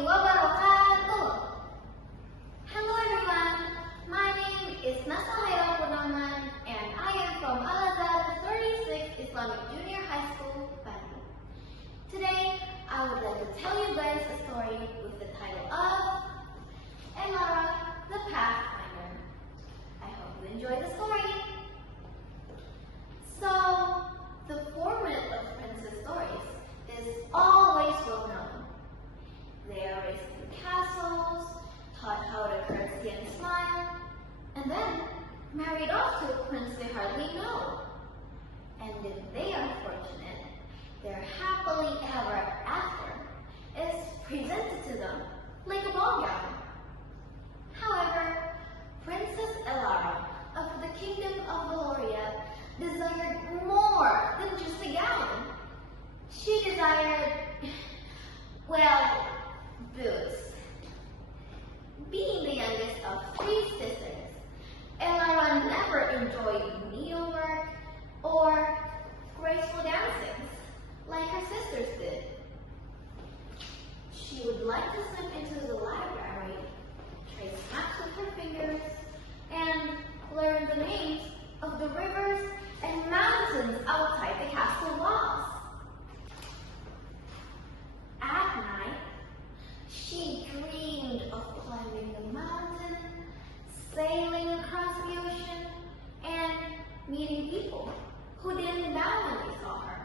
wabarakatuh. Hello everyone, my name is Khayyira and I am from Azhar 36 Islamic Junior High School, Bandung. Today, I would like to tell you guys a story with the title of Khayyira, the Pathfinder. I hope you enjoy the story. So, the format of princess stories is always well known. They are raised in castles, taught how to curtsy and smile, and then married off to a prince they hardly know. And if they are fortunate, their happily ever after is presented to them like a ball gown. However, Princess Khayyira of the Kingdom of Valoria desired more than just a gown. She desired, well, boots. Being the youngest of 3 sisters, Khayyira never enjoyed needlework or graceful dancing like her sisters did. She would like to slip into the library, trace maps with her fingers, and learn the names of the rivers and mountains outside the castle walls. At night, she dreamed of climbing the mountain, sailing across the ocean, and meeting people who didn't bow when they saw her,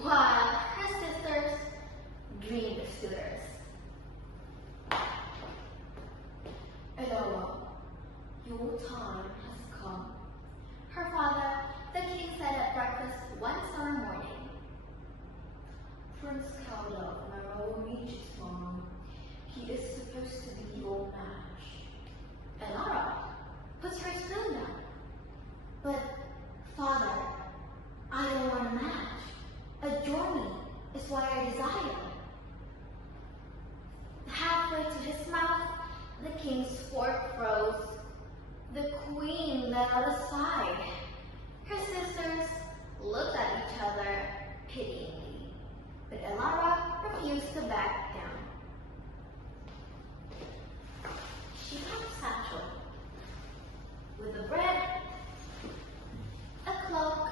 while her sisters dreamed of suitors. Khayyira, your time has come, her father, the king, said at breakfast one summer morning. Prince Khayyira of Meroe meet his mom. He is supposed to be your match. Khayyira puts her spoon down. But, father, I don't want a match. A journey is what I desire. Halfway to his mouth, the king's fork froze. The queen let out a sigh. Her sisters looked at each other pityingly, but Khayyira refused to back down. She took a satchel with the bread, a cloak,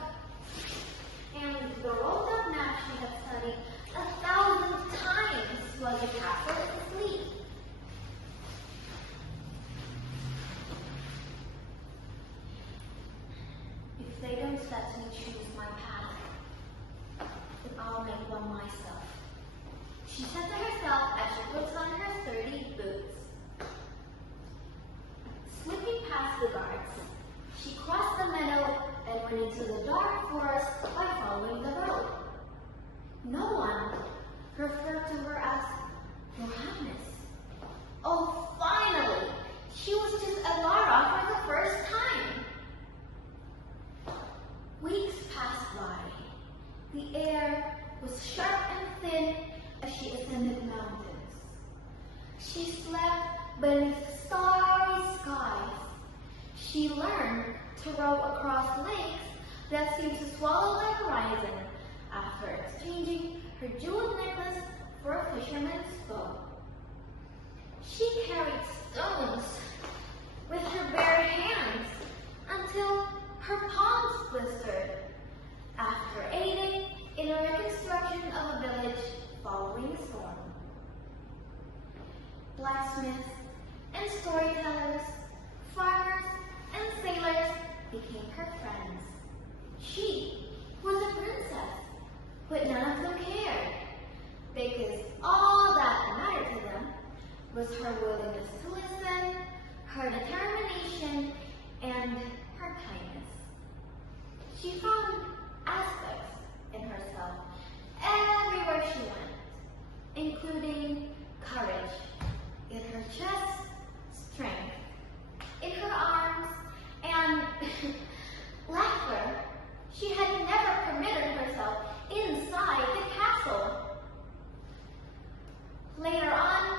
and the rolled up map she had studied 1,000 times while the castle is asleep. If they don't let me choose my path, then I'll make one myself, she said to herself as she puts on her sturdy boots. Slipping past the guards, she crossed the meadow and went into the dark forest by following the road. No one referred to her as Your Highness. Oh, finally! She was just Khayyira for the first time. Weeks passed by. The air was sharp and thin as she ascended mountains. She slept beneath starry skies. She learned to row across lakes that seemed to swallow the horizon after exchanging her jeweled necklace for a fisherman's bow. She carried stones with her bare hands until her palms blistered after aiding in a reconstruction of a village following a storm. Blacksmiths and storytellers, farmers and sailors became her friends. She was a princess, but none of them cared, because all that mattered to them was her willingness to listen, her determination, and her kindness. She found aspects in herself everywhere she went, including courage in her chest, strength in her arms, and laughter she had never permitted herself inside the castle. Later on,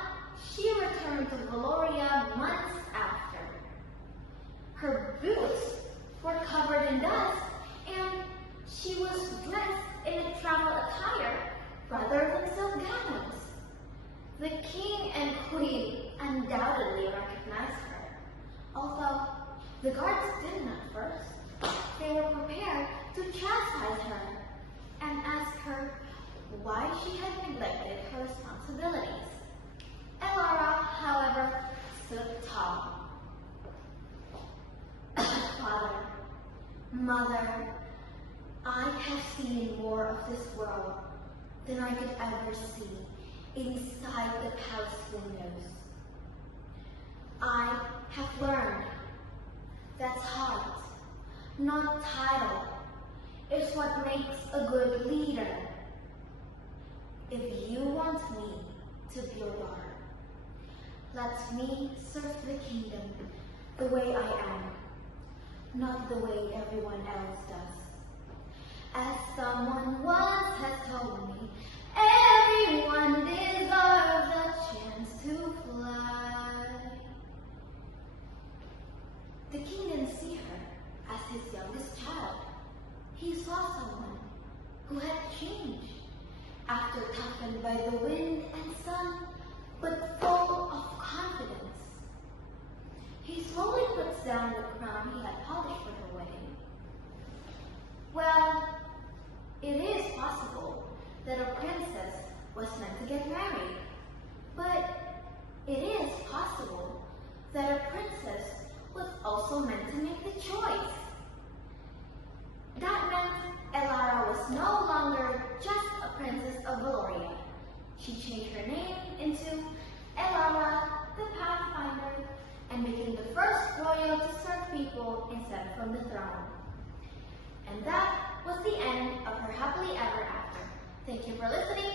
she returned to Valoria months after. Her boots were covered in dust, and she was dressed in a travel attire rather than silk gowns. The The guards didn't at first. They were prepared to chastise her and ask her why she had neglected her responsibilities. Elara, however, stood tall. Father, Mother, I have seen more of this world than I could ever see inside the palace windows. I have learned that heart, not title, is what makes a good leader. If you want me to be your daughter, let me serve the kingdom the way I am, not the way everyone else does. As someone once has told me, everyone deserves a chance to fly. The king didn't see her as his youngest child. He saw someone who had changed after toughened by the wind and sun, but full of confidence. He slowly puts down the crown he had polished for her wedding. Well, it is possible that a princess was meant to get married, but it is possible that a princess was also meant to make the choice. That meant Elara was no longer just a princess of Valoria. She changed her name into Elara the Pathfinder and became the first royal to serve people instead from the throne. And that was the end of her happily ever after. Thank you for listening.